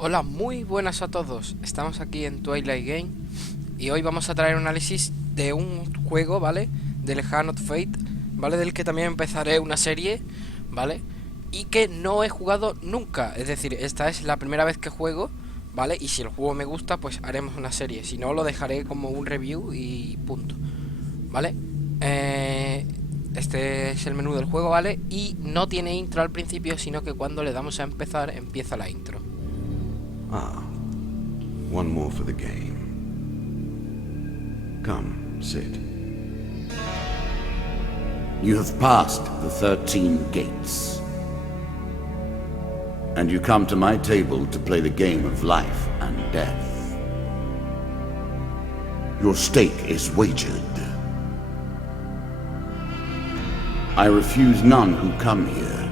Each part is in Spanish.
Hola, muy buenas a todos. Estamos aquí en Twilight Game y hoy vamos a traer un análisis de un juego, ¿vale? Del Hand of Fate, ¿vale? Del que también empezaré una serie, ¿vale? Y que no he jugado nunca. Es decir, esta es la primera vez que juego, ¿vale? Y si el juego me gusta, pues haremos una serie. Si no, lo dejaré como un review y punto, ¿vale? Este es el menú del juego, ¿vale? Y no tiene intro al principio, sino que cuando le damos a empezar, empieza la intro. Ah, one more for the game. Come, sit. You have passed the 13 gates. And you come to my table to play the game of life and death. Your stake is wagered. I refuse none who come here.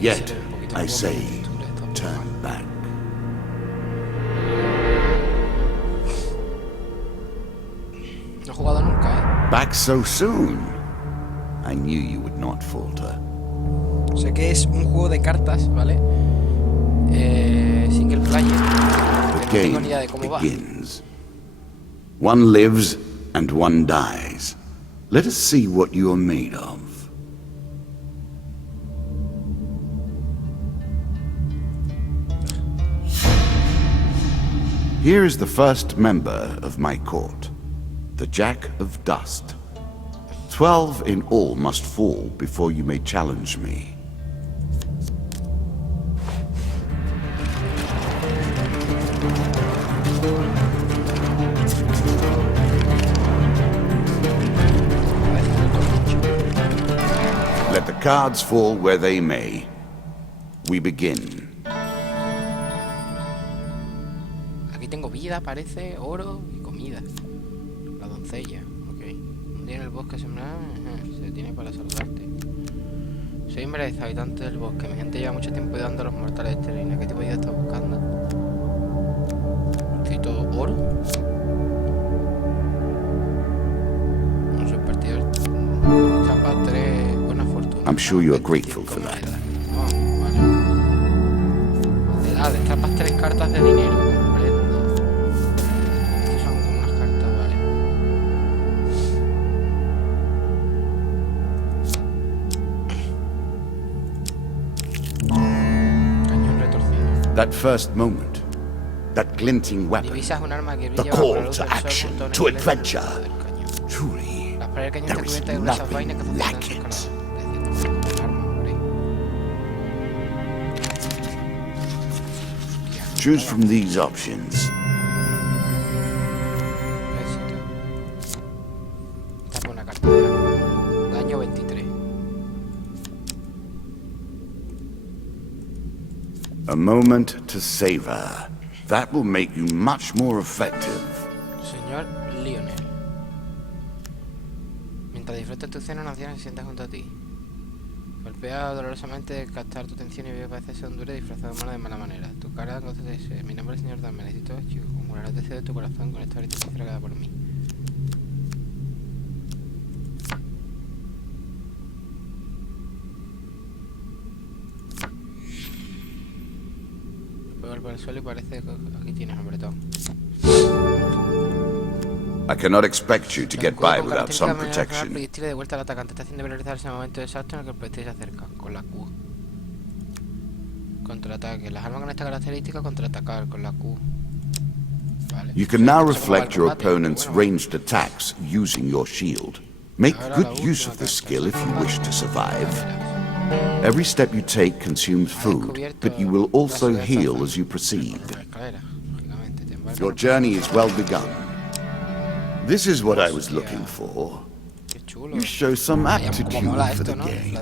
Yet, I say, turn back. No he jugado nunca, ¿eh? Back so soon? I knew you would not falter. Sé que es un juego de cartas, ¿vale? Single player. The No tengo ni game idea de cómo va. begins. One lives and one dies. Let us see what you are made of. Here is the first member of my court, the Jack of Dust. 12 in all must fall before you may challenge me. Let the cards fall where they may. We begin. Aquí tengo vida, parece, oro y comida. La doncella, ok. Un día en el bosque se tiene para salvarte. Soy Imbres, habitante del bosque. Mi gente lleva mucho tiempo ayudando a los mortales de este reino. ¿Qué tipo de vida estás buscando? Necesito oro. No soy partidor. Chapa 3, buena fortuna. I'm sure you are grateful for that. Oh, vale. Destapas 3 cartas de dinero. Comprendo. Estas son como unas cartas, vale. Cañón retorcido. That first moment, that glinting weapon, Divisas un arma que the brilla bajo la call luz to del sol, action, montones to de letras adventure. alrededor del cañón. Truly, La pared del cañón there está is cubierta de gruesas nothing vainas que facilitan like su it. escalada. Es decir, un arma, hombre. Choose from these options. Éxito. Tapa una carta de arma. Daño 23. A moment to savor. That will make you much more effective. Señor Lionel. Mientras disfrutas tu cena, una anciana se sienta junto a ti. Golpea dolorosamente captar tu atención y ve que parece ser un duro disfrazado de humano de mala manera. Tu cara goza de ese. Mi nombre es señor Dame, necesito chico. Conjurar el deseo de tu corazón con esta varita sincera que da por mí. Pega por el suelo y parece que aquí tienes hombretón. I cannot expect you to get by without some protection. Proyectil de vuelta al atacante. Está haciendo realizarse en el momento exacto en el que el proyectil se acerca. Con la Q. Contraataque. Las armas con esta característica contraatacar con la Q. Vale. You can now reflect your opponent's ranged attacks using your shield. Make good use of this skill if you wish to survive. Every step you take consumes food, but you will also heal as you proceed. Your journey is well begun. This is what I was looking for. You show some aptitude for the game.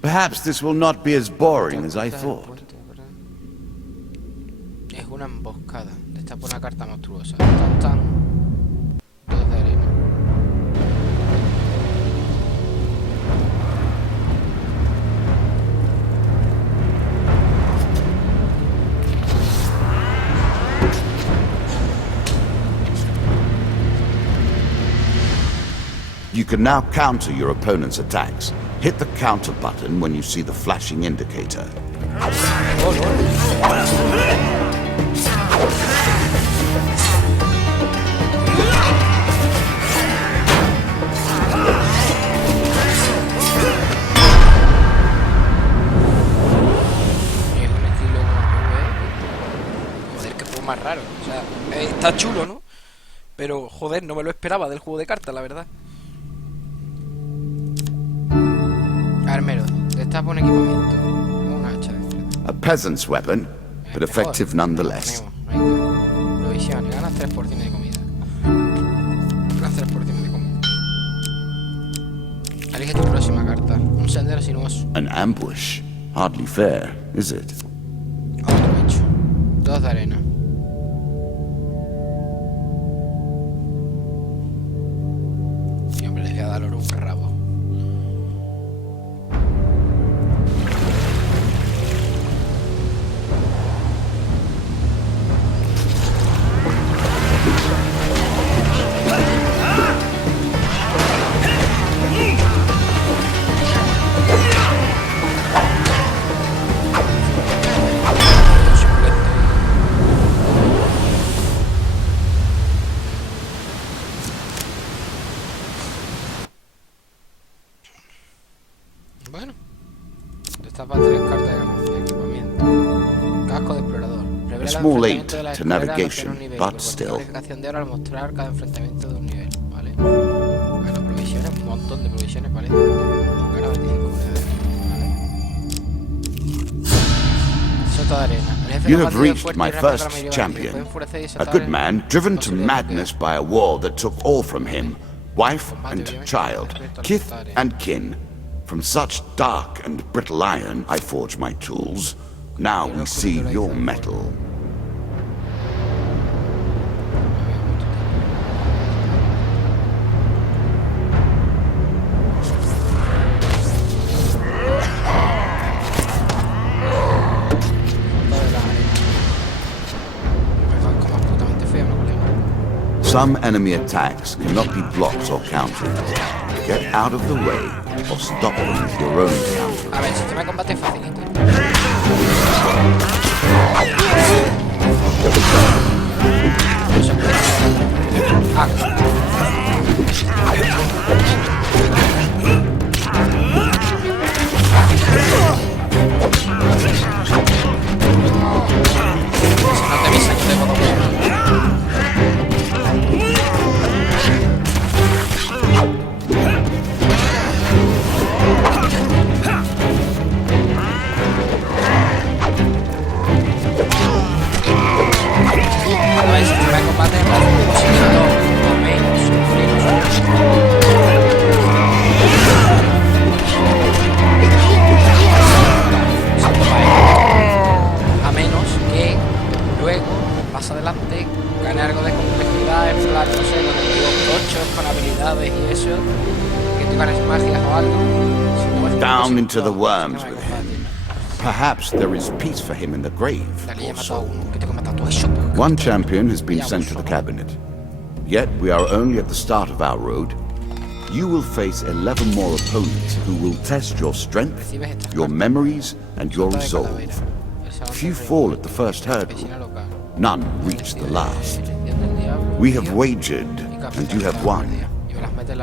Perhaps this will not be as boring as I thought. Es una emboscada. Destapa una carta monstruosa. Tan tan. Dos de arena. You can now counter your opponent's attacks. Hit the counter button when you see the flashing indicator. Oh, no. Más raro, o sea, está chulo, ¿no? Pero, joder, no me lo esperaba del juego de cartas, la verdad. Armero, destapa un equipamiento. Una hacha de enfrente. A peasant's weapon, but effective nonetheless. Venga. Provisión, ganas 3 porciones de comida. Ganas 3 porciones de comida. Elige tu próxima carta. Un sendero sinuoso. An ambush. Hardly fair, is it? Otro hecho. 2 de arena. Siempre les voy a dar oro un rabo. Bueno, destapa 3 cartas de ganancia, equipamiento. Casco de explorador. Revela A small el aid enfrentamiento de la to escuela al navigation, hacer un nivel. but still. Calificación de oro al mostrar cada enfrentamiento de un nivel, ¿vale? Gana provisiones, un montón de provisiones, ¿vale? Gana 25 unidades, ¿vale? Sota de arena. El jefe You have combatido es reached fuerte my y rápido para la first mayoría, champion. puede enfurecer y A desatar good man, driven to posible madness bloqueo. by a war that took all from him, wife and child, kith and kin. From such dark and brittle iron I forge my tools. Now we see your metal. Some enemy attacks cannot be blocked or countered. Get out of the way or stop them with your own counter. A ver, el sistema de combate es facilito. Si no te avisa, yo tengo dos. El sistema de combate es más o menos. A menos que luego, más adelante, gane algo de complejidad en plan, no sé, con el tochos, con habilidades y eso, que tú ganes magias o algo. Si no, es Down into the todo, worms sistema de with combate. him. Perhaps there is peace for him in the grave, Dale, ya he or matado a so. uno, que tengo que matar todo eso. One champion has been sent to the cabinet. Yet we are only at the start of our road. You will face 11 more opponents who will test your strength, your memories, and your resolve. Few fall at the first hurdle. None reach the last. We have wagered, and you have won.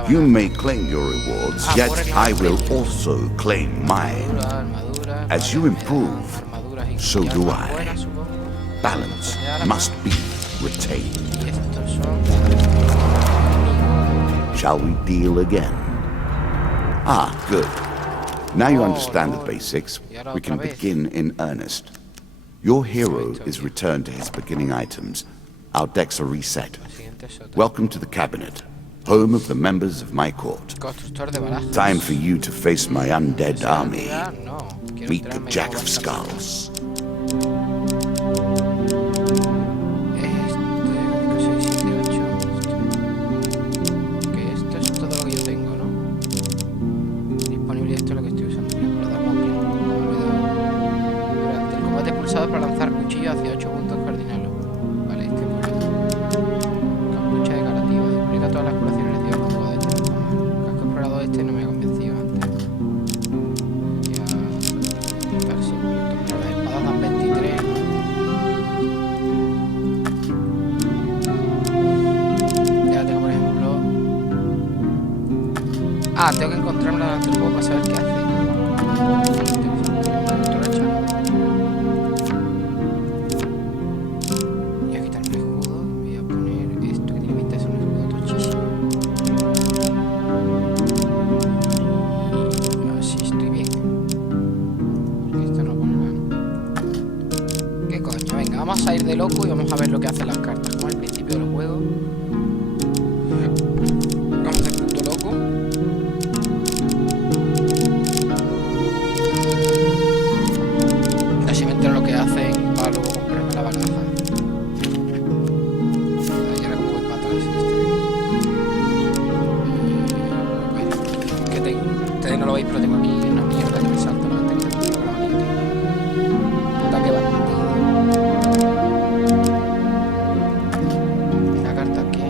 You may claim your rewards, yet I will also claim mine. As you improve, so do I. Balance must be retained. Shall we deal again? Ah, good. Now you understand the basics. We can begin in earnest. Your hero is returned to his beginning items. Our decks are reset. Welcome to the cabinet, home of the members of my court. Time for you to face my undead army. Meet the Jack of Skulls. Para lanzar cuchillo hacia 8 puntos cardinales. Vale, este por aquí. Capucha decorativa. Duplica todas las curaciones recibidas con juego de este. Casco explorador este no me ha convencido antes. Ya. Estar siempre. Ah, tengo que encontrarla durante el juego para saber qué hace. Voy a quitarme el escudo. Voy a poner esto que tiene pinta de ser un escudo tochísimo. A ver si estoy bien. Porque esto no pone nada. ¿Qué coño? Venga, vamos a ir de loco y vamos a ver lo que hacen las cartas. Como al principio del juego. Vamos de punto loco. Así me entero lo que hacen para luego comprarme la baraja. Y ahora como voy para atrás en este vídeo. Bueno, ¿qué tengo? Ustedes no lo veis, pero tengo aquí una mierda que me salta la mente que tengo que la manía. Puta que bandido. La carta aquí.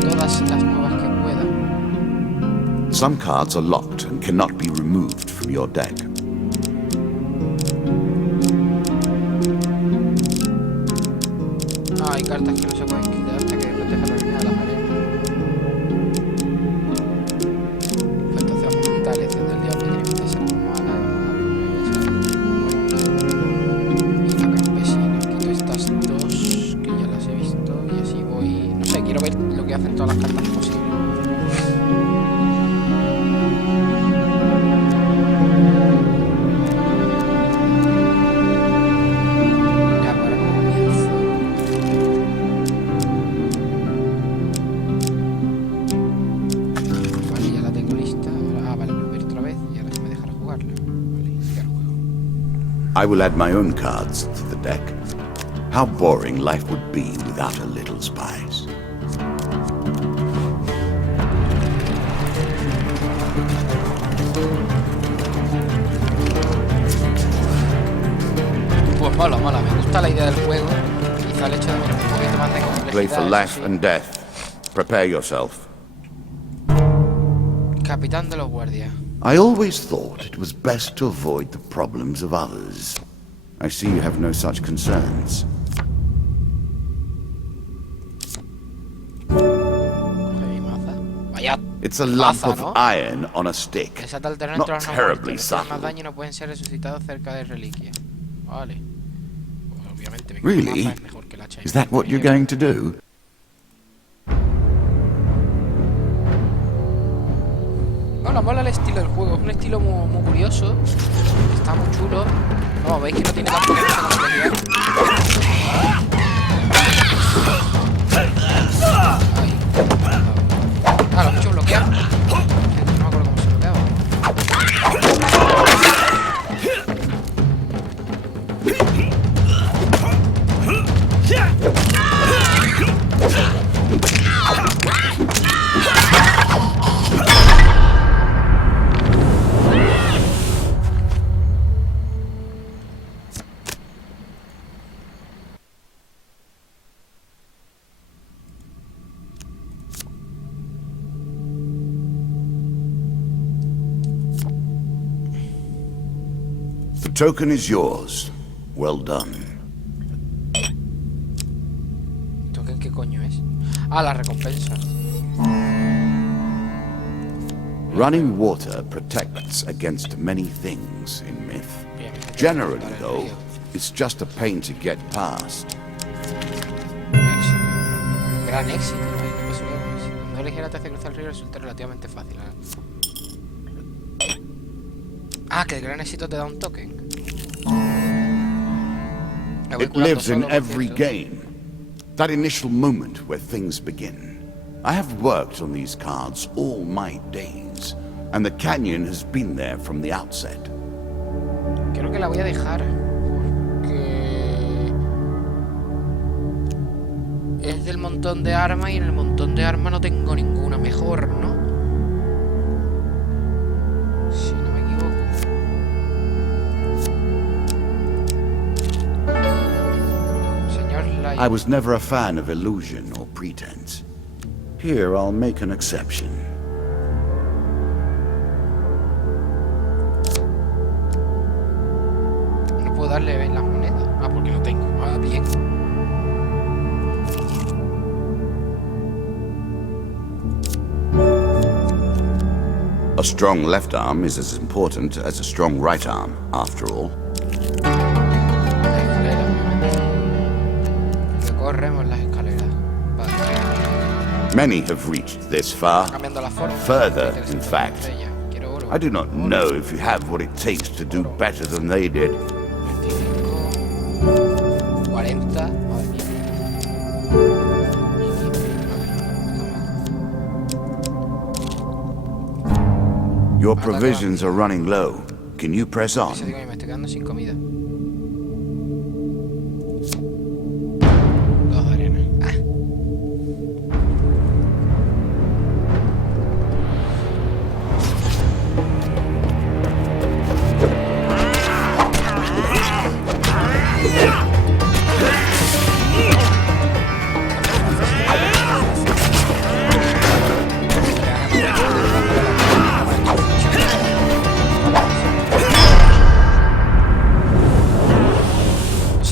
Todas las nuevas que pueda. Some cards are locked and cannot be removed from your deck. Ah, hay cartas que no se pueden quitar hasta que proteja la línea de las arenas. Pues entonces vamos a quitar el del diablo, tiene que ser como mala. Y la campesina. Quito estas dos que ya las he visto y así voy. No sé, quiero ver lo que hacen todas las cartas posibles. Ya, para cómo comienzo. Vale, ya la tengo lista. Ah, vale, me voy a ir otra vez y ahora sí me dejará jugarla. Vale, ya lo juego. I will add my own cards to the deck. How boring life would be without a little spice. Pues mola, mola, me gusta la idea del juego. Quizá el hecho de meter un poquito más de Play for complejidad. life and death. Prepare yourself. Capitán de los guardias. I always thought it was best to avoid the problems of others. I see you have no such concerns. Coge mi maza. Vaya. It's a lump Maza, of ¿no? iron on a stick. Desata el terreno Not entre los no terribly muertos. Reciben más subtle. daño y no pueden ser resucitados cerca de reliquias. Vale. Pues obviamente me Really? maza es mejor que la chain. Is that what you're going to do? Mola, mola el estilo del juego. Es un estilo muy, muy curioso. Está muy chulo. No, veis que no tiene tampoco mucha complejidad. Ay. Ah, lo he hecho bloquear. No me acuerdo cómo se bloqueaba. The token is yours. Well done. ¿Token qué coño es? Ah, la recompensa. Running water protects against many things in myth. Generally, though, it's just a pain to get past. Éxito. Gran éxito. ¿No? Pues, cuando eres ligera te hace cruzar el río resulta relativamente fácil. Ah, que el gran éxito te da un token. It lives in every game. That initial moment where things begin. I have worked on these cards all my days, and the canyon has been there from the outset. Creo que la voy a dejar porque es del montón de armas y en el montón de armas no tengo ninguna mejor, ¿no? Si no me equivoco. Sí, I was never a fan of illusion or pretense. Here, I'll make an exception. No puedo darle las monedas. Ah, porque no tengo. Ah, bien. A strong left arm is as important as a strong right arm, after all. La escalera, obviamente. Recorremos las escaleras. Vale. Many have reached this far. Cambiando la forma. Further, in fact. Quiero oro. I do not know if you have what it takes to do better than they did. 25, 40, madre mía. Your provisions are running low. Can you press on? Eso digo, me estoy quedando sin comida. 2 de arena. Ah.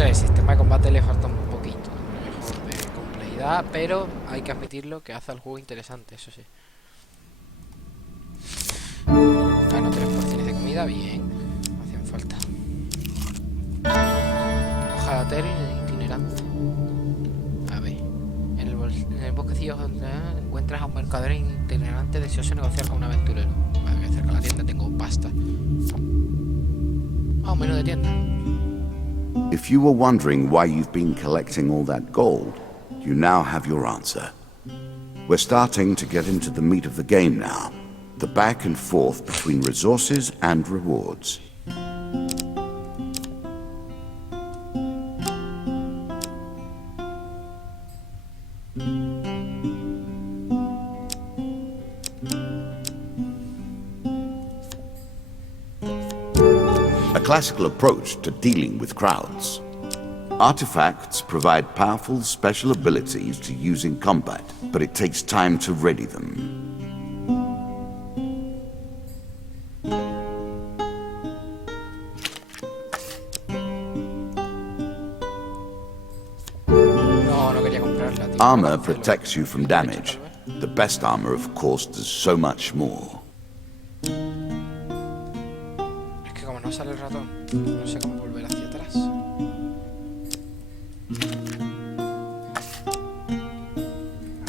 El sistema de combate le falta un poquito mejor de complejidad, pero hay que admitirlo que hace al juego interesante, eso sí. Gano 3 porciones de comida, bien, no hacían falta. Hoja de itinerante. A ver, en el bosquecillo encuentras a un mercader itinerante deseoso de negociar con un aventurero. Vale, voy a cerca de la tienda, tengo pasta. Ah, un menú de tienda. If you were wondering why you've been collecting all that gold, you now have your answer. We're starting to get into the meat of the game now, the back and forth between resources and rewards. A classical approach to dealing with crowds. Artifacts provide powerful special abilities to use in combat, but it takes time to ready them. No quería comprarla, tío. Armor protects you from damage. The best armor, of course, does so much more. No sale el ratón, no sé cómo volver hacia atrás.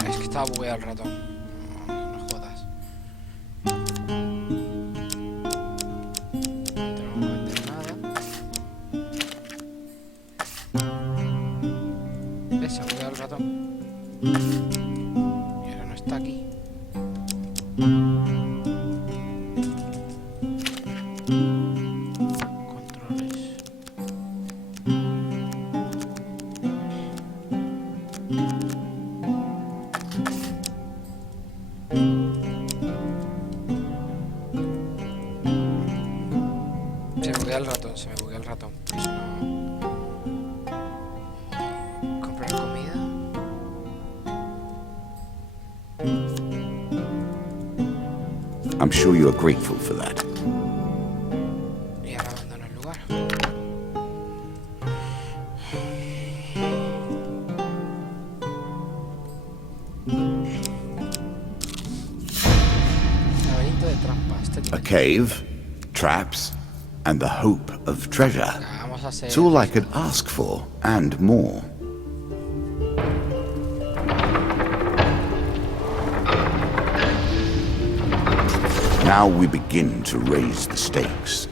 Es que estaba bugueado el ratón. No jodas. No tengo que vender nada. ¿Ves? Se ha bugueado el ratón. Y ahora no está aquí. Se me buguea el ratón, por eso no... Comprar comida. I'm sure you are grateful for that. Y ahora abandono el lugar. Laberinto de trampas. A cave, traps, and the hope of treasure. It's all I could ask for, and more. Now we begin to raise the stakes.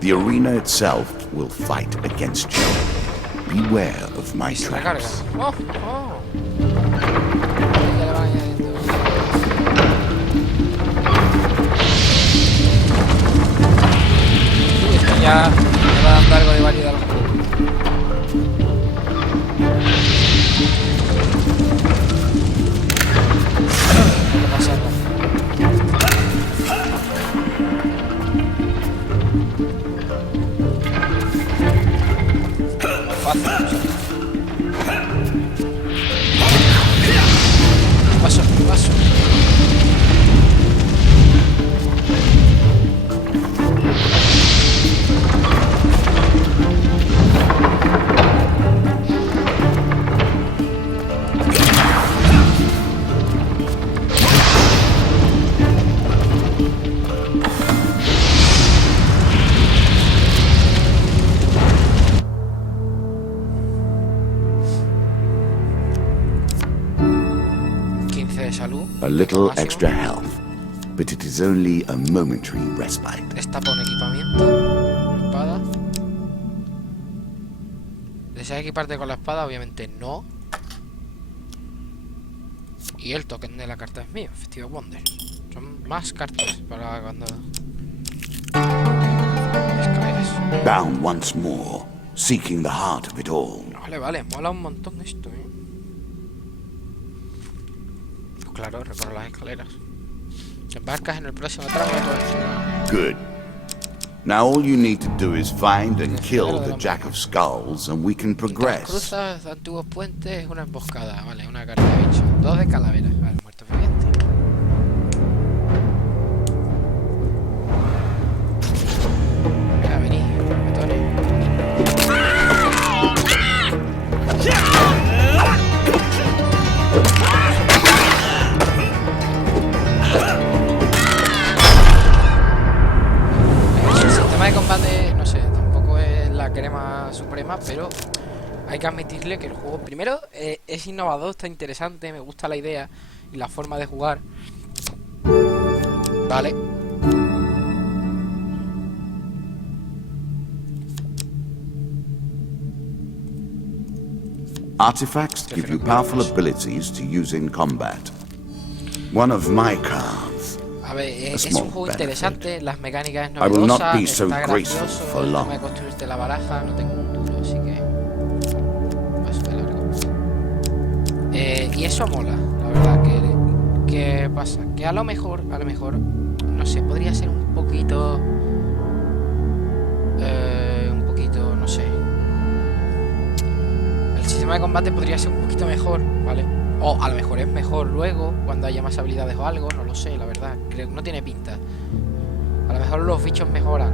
The arena itself will fight against you. Beware of my traps. Ya me va dando algo de variedad al juego. ¿Qué pasa? Fácil. salud. A little extra health, but it is only a momentary respite. Esta pone equipamiento. Espada. ¿Deseas equiparte con la espada? Obviamente no. Y el token de la carta es mío, Festival Wonder. Son más cartas para cuando... Escaleras. Bound once more, seeking the heart of it all. Vale, mola un montón esto, Pues claro, recorro las escaleras. Embarcas en el próximo tramo de todo esto. Good. Now all you need to do is find and kill the Jack of Skulls and we can progress. Cruzas de antiguos puentes, una emboscada, vale, una carta de bicho. 2 de calaveras, vale, muerto viviente. Venga, vení, metones. El sistema de combate, no sé, tampoco es la crema suprema, pero hay que admitirle que el juego, primero, es innovador, está interesante, me gusta la idea y la forma de jugar. Vale. Artifacts give you powerful abilities to use in combat. One of my cards. A ver, es un juego interesante, las mecánicas es I will not novedosa, be so está graceful gracioso, for el long. tema de construirte la baraja, no tengo un duro, así que paso de largo. Y eso mola, la verdad, que pasa, que a lo mejor, no sé, podría ser un poquito, no sé. El sistema de combate podría ser un poquito mejor, ¿vale? O a lo mejor es mejor luego, cuando haya más habilidades o algo, no lo sé, la verdad. Creo que no tiene pinta. A lo mejor los bichos mejoran.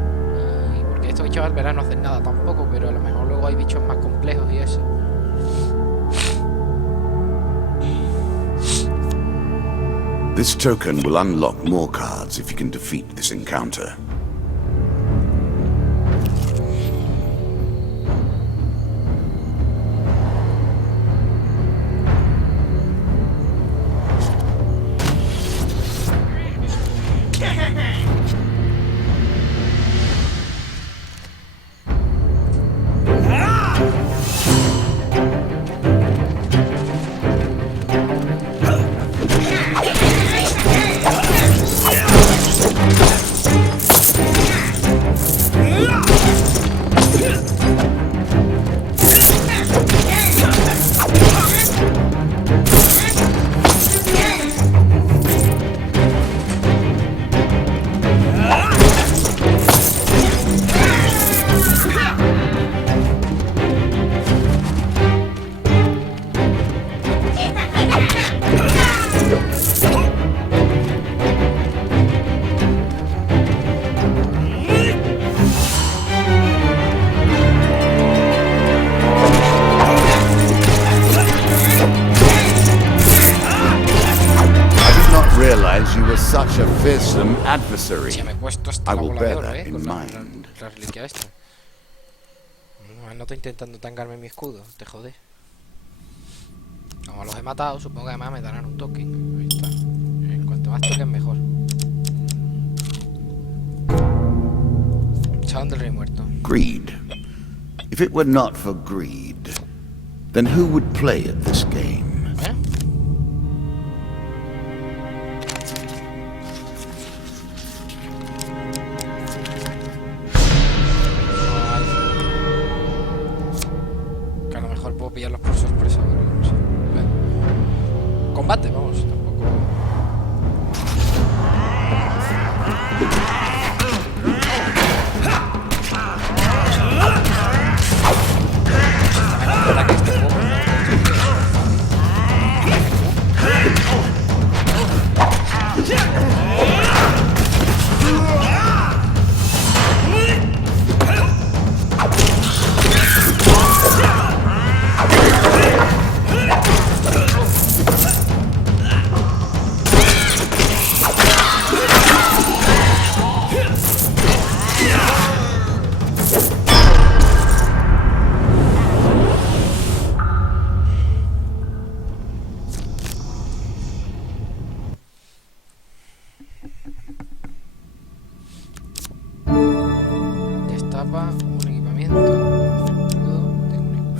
Y porque estos bichos al verano no hacen nada tampoco, pero a lo mejor luego hay bichos más complejos y eso. This token will unlock more cards if you can defeat this encounter. You were such a fearsome adversary. Sí, me he puesto esta I la will bola bear de oro, that in con mind. la reliquia esta. No estoy intentando tangarme mi escudo, te jodé. Como los he matado, supongo que además me darán un token. Ahí está. En cuanto más token, mejor. Salón del rey muerto. Greed. If it were not for greed, then who would play at this game? Bueno. Que a lo mejor puedo pillarlos por sorpresa, pero no sé. Combate, vamos, tampoco. Ataque este juego.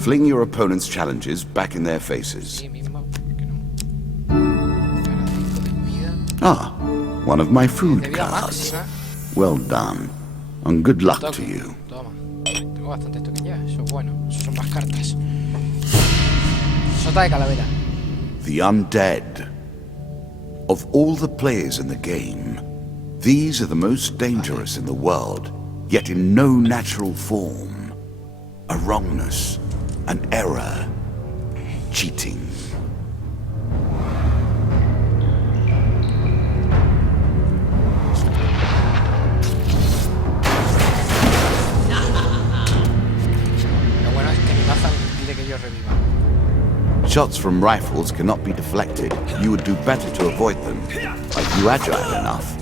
Fling your opponent's challenges back in their faces. Sí mismo, ¿por qué no? Agradezco de comida. Ah, one of my De food vida cards. máxima. Well done, and good luck to Toque. you. Toma. Tengo bastante toque ya, eso es bueno. Eso son más cartas. Sota de calavera. The undead. Of all the players in the game, these are the most dangerous in the world, yet in no natural form. A wrongness, an error, cheating. Lo bueno es que mi maza me impide que yo reviva. Shots from rifles cannot be deflected. You would do better to avoid them. Are you agile enough?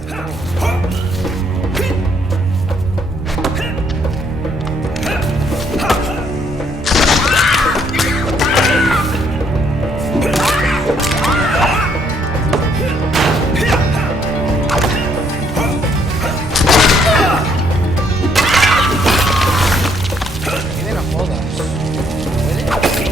¿Qué de no jodas? ¿Puede?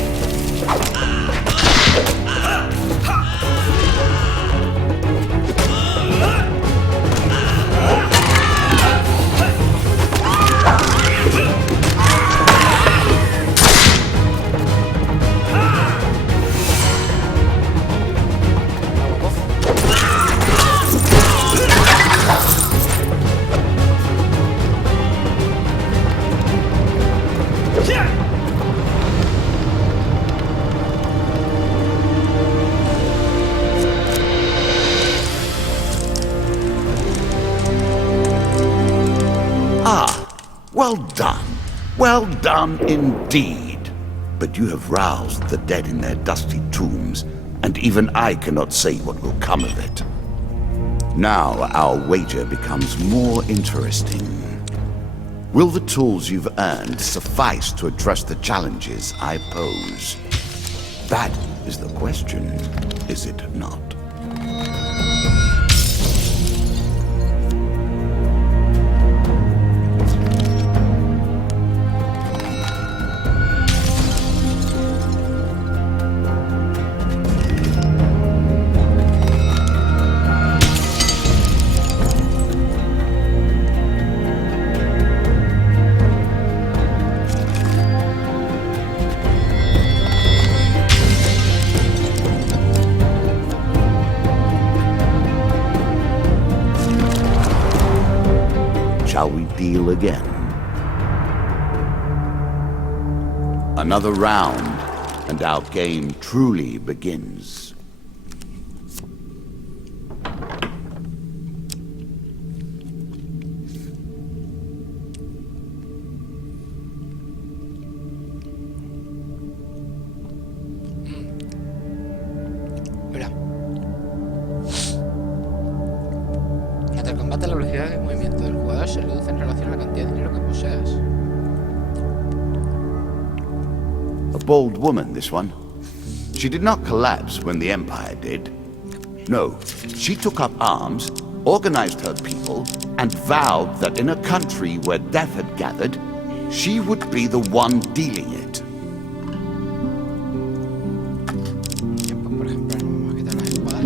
Well done. Well done indeed. But you have roused the dead in their dusty tombs, and even I cannot say what will come of it. Now our wager becomes more interesting. Will the tools you've earned suffice to address the challenges I pose? That is the question, is it not? Shall we deal again? Another round, and our game truly begins. Espera. Durante el combate, la velocidad de movimiento del jugador se reduce en relación a la cantidad de dinero que poseas. A bold woman, this one. She did not collapse when the Empire did. No, she took up arms, organized her people, and vowed that in a country where death had gathered, she would be the one dealing it. Bien, pues por ejemplo, nos vamos a quitar las espadas.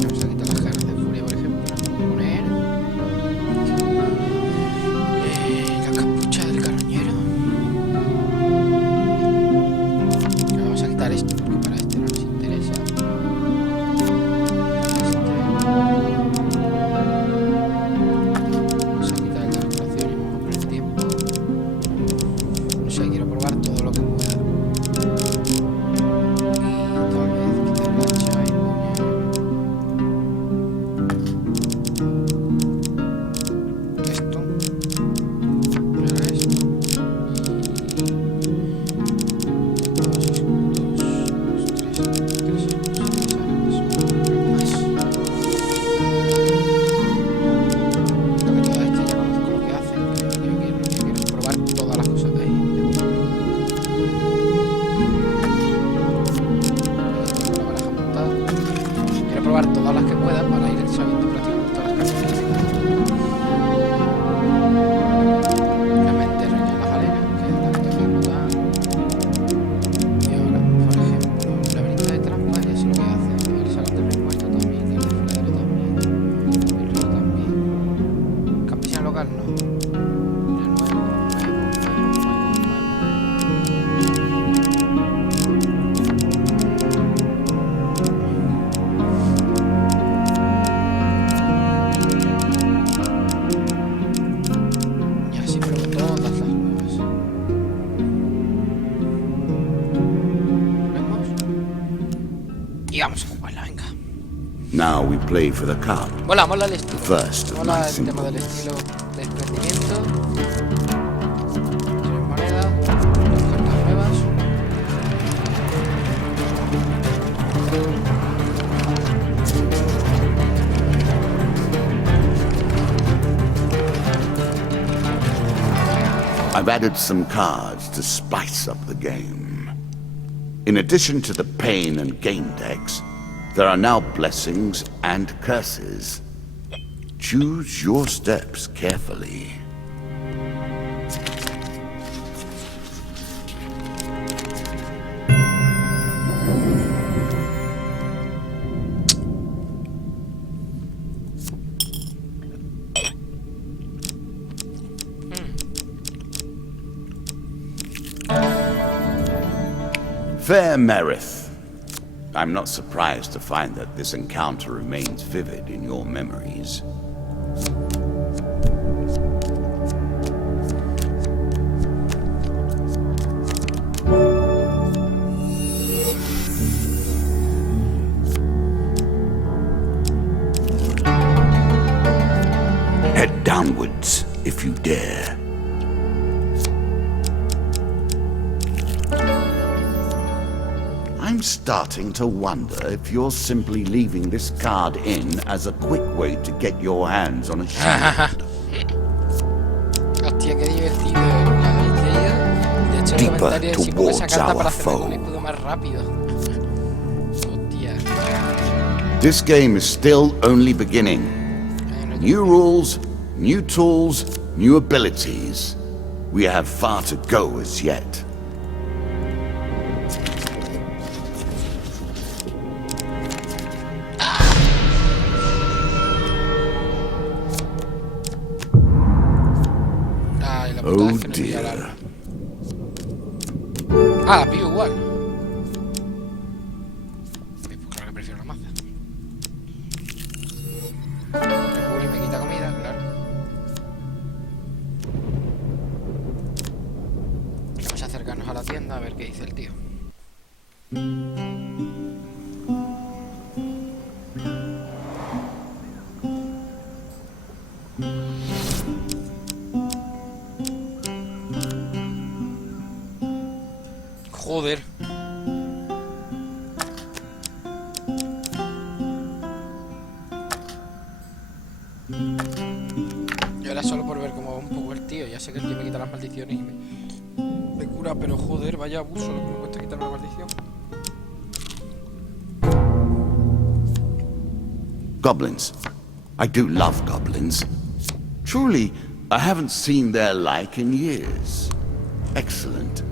Vamos a quitar las garras de furia, por ejemplo. Las vamos a poner. La capucha del carroñero. Le vamos a quitar esto porque para este no nos interesa. Vamos a quitar la duración y vamos a poner el tiempo. No sé, quiero probar todo lo que pueda. Y tal vez quitar el hacha y poner esto. Poner esto. Y los escudos. probar todas las que puedas para ir sabiendo prácticamente todas las cartas que tiene. Obviamente reño las arenas, que es la que te ejecutar. Y ahora, por ejemplo, el laberinto de trampas, y eso lo que hace. El salón de respuesta también, el desfiladero también, el río también. Campesino local no. Y vamos a jugarla, venga. Now we play for the cup. Mola el estilo. First of Mola my el tema simple. del estilo de emprendimiento. 3 monedas, 2 cartas nuevas. I've added some cards to spice up the game. In addition to the pain and gain decks, there are now blessings and curses. Choose your steps carefully. Fair Merith, I'm not surprised to find that this encounter remains vivid in your memories. Head downwards, if you dare. I'm starting to wonder if you're simply leaving this card in as a quick way to get your hands on a shield. Hostia, qué divertido la idea. De hecho, el comentario es si pongo esa carta para hacer un escudo más rápido. Hostia. This game is still only beginning. New rules, new tools, new abilities. We have far to go as yet. Oh dear. Ah, la pido igual. Pues claro que prefiero la maza. Me cubre y me quita comida, claro. Vamos a acercarnos a la tienda a ver qué dice el tío. Joder. Yo era solo por ver cómo va un poco el tío. Ya sé que el tío me quita las maldiciones y me cura, pero joder, vaya abuso lo que me cuesta quitar una maldición. Goblins. I do love goblins. Truly, I haven't seen their like in years. Excellent.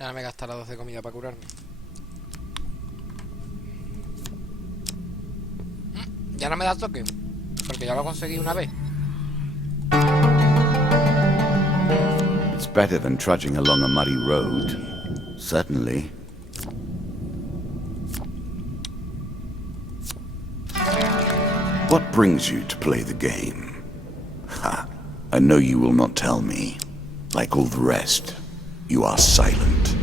Ahora me gastaré 2 de comida para curarme. Ya no me da toque, porque ya lo conseguí una vez. It's better than trudging along a muddy road. Certainly. What brings you to play the game? Ha, I know you will not tell me. Like all the rest, you are silent.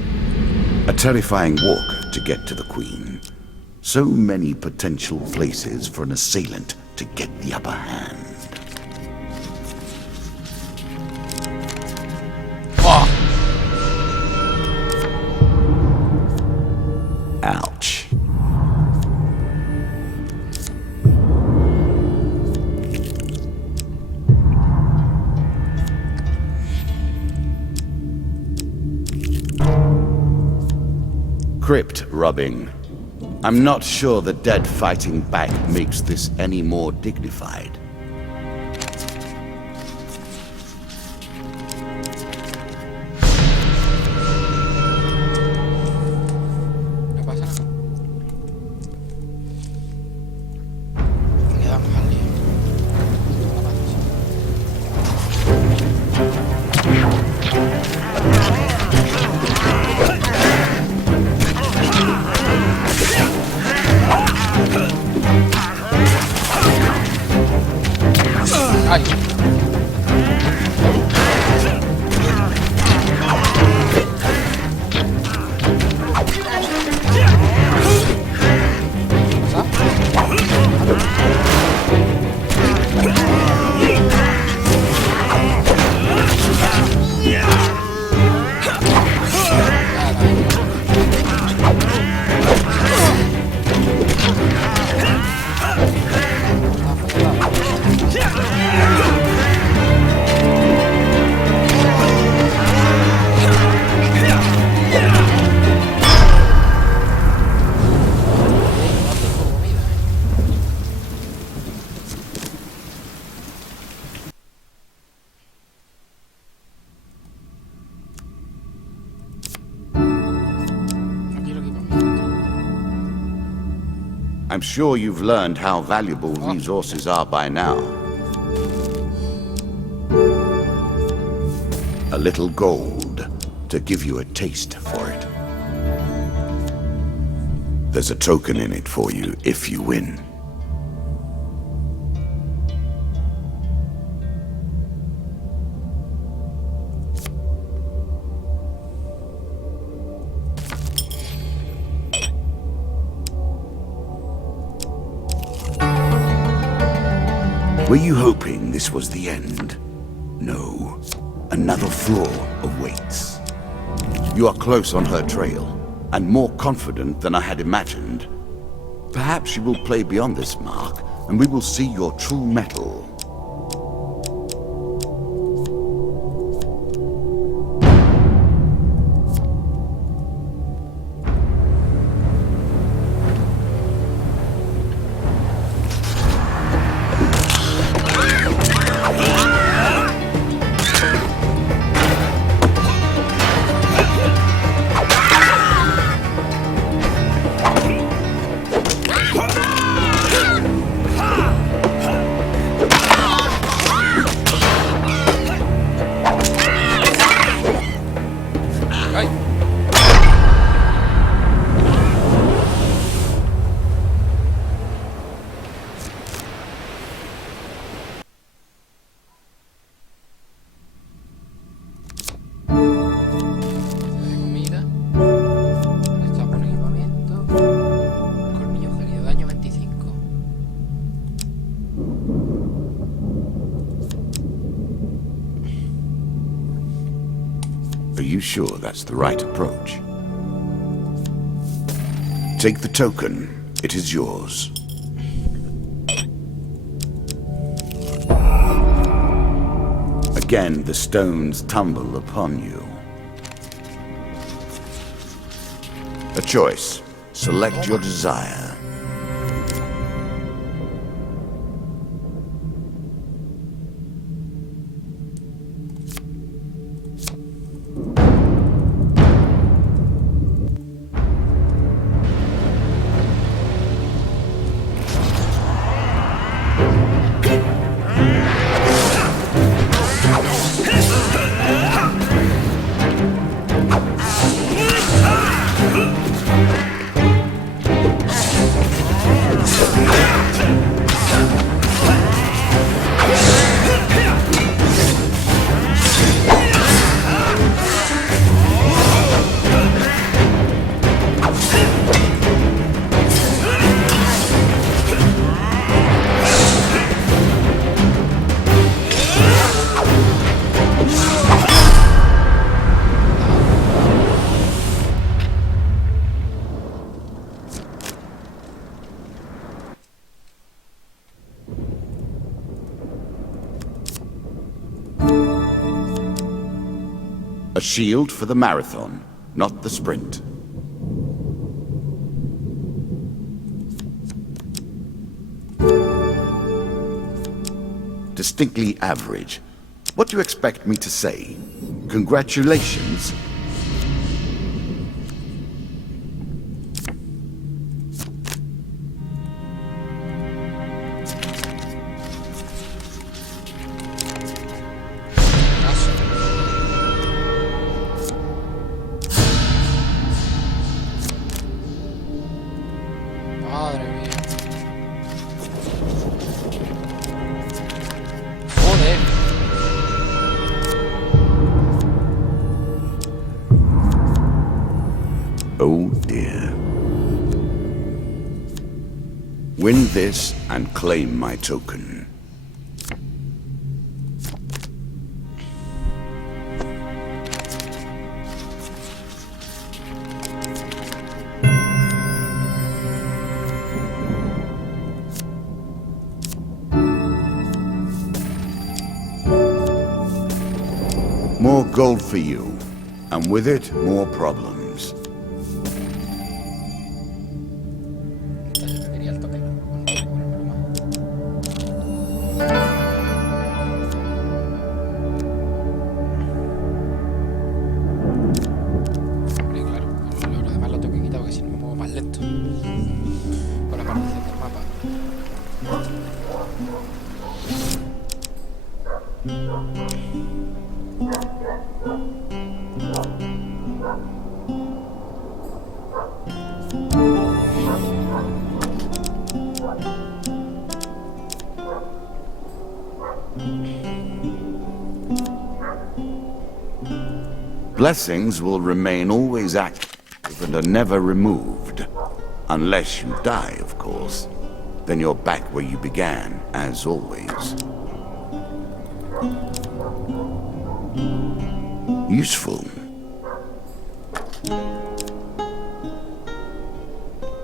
A terrifying walk to get to the Queen. So many potential places for an assailant to get the upper hand. Ouch. Crypt rubbing. I'm not sure the dead fighting back makes this any more dignified. No pasa nada. Le damos al lío. No pasa eso. ¡Ay! I'm sure you've learned how valuable resources are by now. A little gold to give you a taste for it. There's a token in it for you if you win. Were you hoping this was the end? No. Another flaw awaits. You are close on her trail, and more confident than I had imagined. Perhaps you will play beyond this mark, and we will see your true mettle. Are you sure that's the right approach? Take the token. It is yours. Again, the stones tumble upon you. A choice. Select your desire. A shield for the marathon, not the sprint. Distinctly average. What do you expect me to say? Congratulations? Madre mía. Joder. Oh dear. Win this and claim my token. More gold for you, and with it, more problems. Quería el toque. Hombre, claro, lo demás lo tengo que quitar porque si no me muevo más lento. Con la partición del mapa. Blessings will remain always active and are never removed. Unless you die, of course. Then you're back where you began, as always. Useful.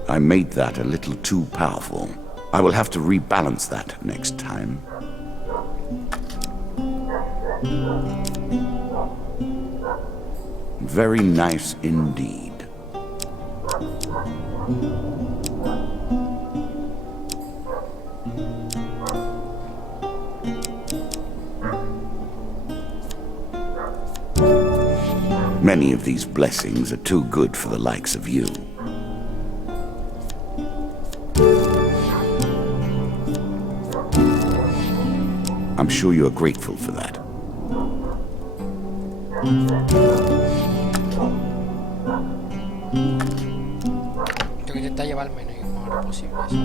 I made that a little too powerful. I will have to rebalance that next time. Very nice indeed. Many of these blessings are too good for the likes of you. I'm sure you are grateful for that. Tengo que intentar llevar menos hora posible eso.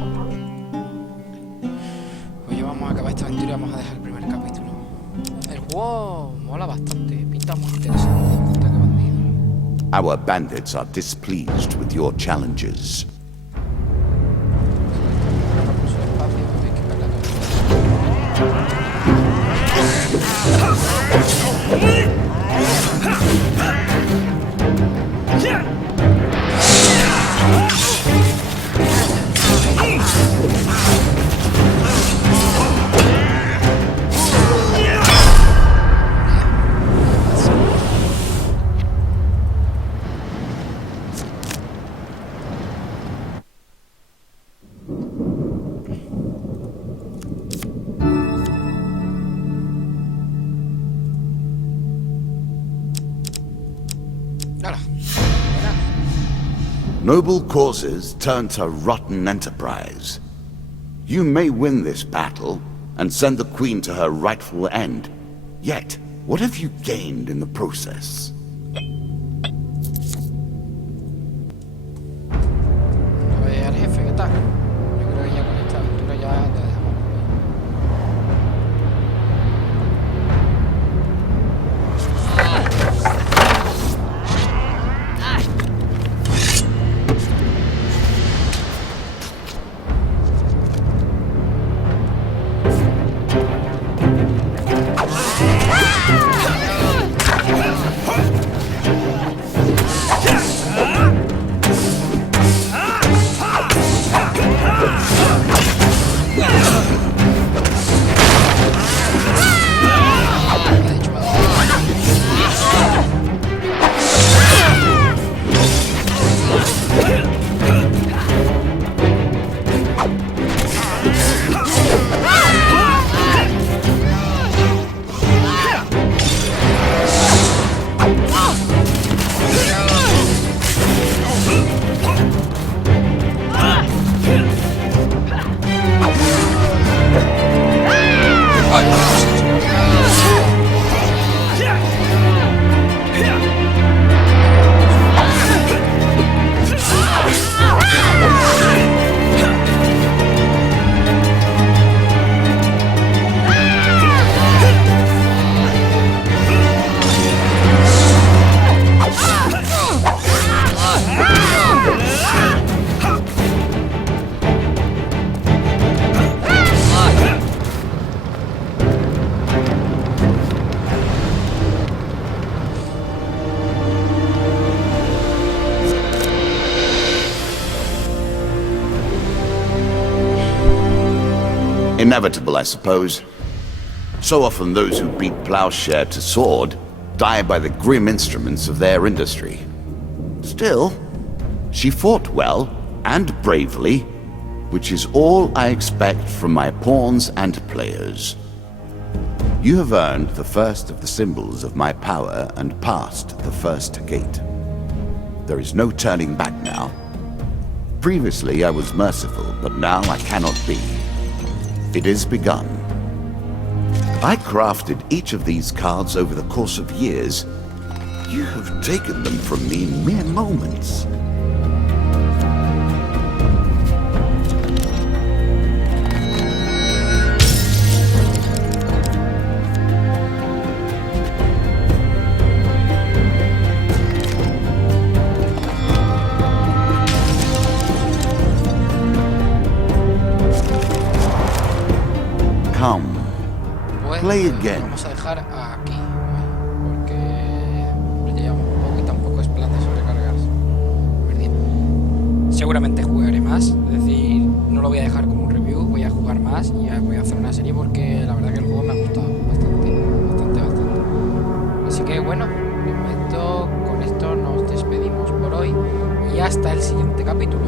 Oye, vamos a acabar esta aventura y vamos a dejar el primer capítulo. El juego mola bastante, pinta muy interesante. Puta que bandido. Our bandits are displeased with your challenges. Noble causes turn to rotten enterprise. You may win this battle and send the Queen to her rightful end. Yet, what have you gained in the process? Al jefe, ¿qué tal? Yo creo que ya con esta aventura ya la dejamos por hoy. Inevitable, I suppose. So often those who beat plowshare to sword die by the grim instruments of their industry. Still, she fought well and bravely, which is all I expect from my pawns and players. You have earned the first of the symbols of my power and passed the first gate. There is no turning back now. Previously I was merciful, but now I cannot be. It is begun. I crafted each of these cards over the course of years. You have taken them from me in mere moments. Come, play again. Vamos a dejar aquí, porque lleva un poco y tampoco es plan de sobrecargarse. Seguramente jugaré más, es decir, no lo voy a dejar como un review, voy a jugar más y voy a hacer una serie porque la verdad que el juego me ha gustado bastante. Así que bueno, de momento con esto nos despedimos por hoy y hasta el siguiente capítulo.